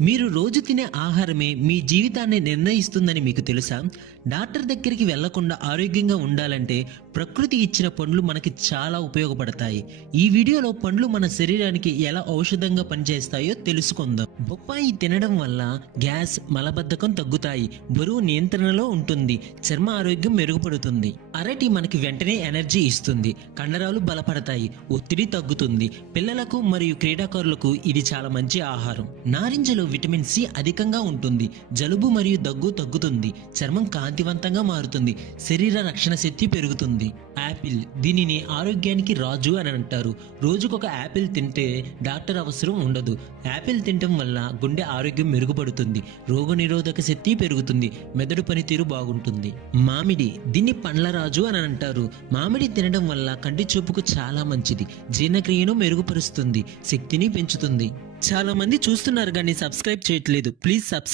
మీరు రోజు తినే ఆహారమే మీ జీవితాన్ని నిర్ణయిస్తుందని మీకు తెలుసా? డాక్టర్ దగ్గరికి వెళ్లకుండా ఆరోగ్యంగా ఉండాలంటే ప్రకృతి ఇచ్చిన పండ్లు మనకి చాలా ఉపయోగపడతాయి. ఈ వీడియోలో పండ్లు మన శరీరానికి ఎలా ఔషధంగా పనిచేస్తాయో తెలుసుకుందాం. బొప్పాయి తినడం వల్ల గ్యాస్, మలబద్ధకం తగ్గుతాయి. బరువు నియంత్రణలో ఉంటుంది. చర్మ ఆరోగ్యం మెరుగుపడుతుంది. అరటి మనకి వెంటనే ఎనర్జీ ఇస్తుంది. కండరాలు బలపడతాయి. ఒత్తిడి తగ్గుతుంది. పిల్లలకు మరియు క్రీడాకారులకు ఇది చాలా మంచి ఆహారం. నారింజలో విటమిన్ సి అధికంగా ఉంటుంది. జలుబు మరియు దగ్గు తగ్గుతుంది. చర్మం కాంతివంతంగా మారుతుంది. శరీర రక్షణ శక్తి పెరుగుతుంది. యాపిల్, దీనిని ఆరోగ్యానికి రాజు అని అంటారు. రోజుకొక యాపిల్ తింటే డాక్టర్ అవసరం ఉండదు. యాపిల్ తినటం వల్ల గుండె ఆరోగ్యం మెరుగుపడుతుంది. రోగనిరోధక శక్తి పెరుగుతుంది. మెదడు పనితీరు బాగుంటుంది. మామిడి, దీన్ని పండ్ల రాజు అని అంటారు. మామిడి తినడం వల్ల కంటి చూపుకు చాలా మంచిది. జీర్ణక్రియను మెరుగుపరుస్తుంది. శక్తిని పెంచుతుంది. చాలా మంది చూస్తున్నారు కానీ సబ్స్క్రైబ్ చేయట్లేదు. Please subscribe.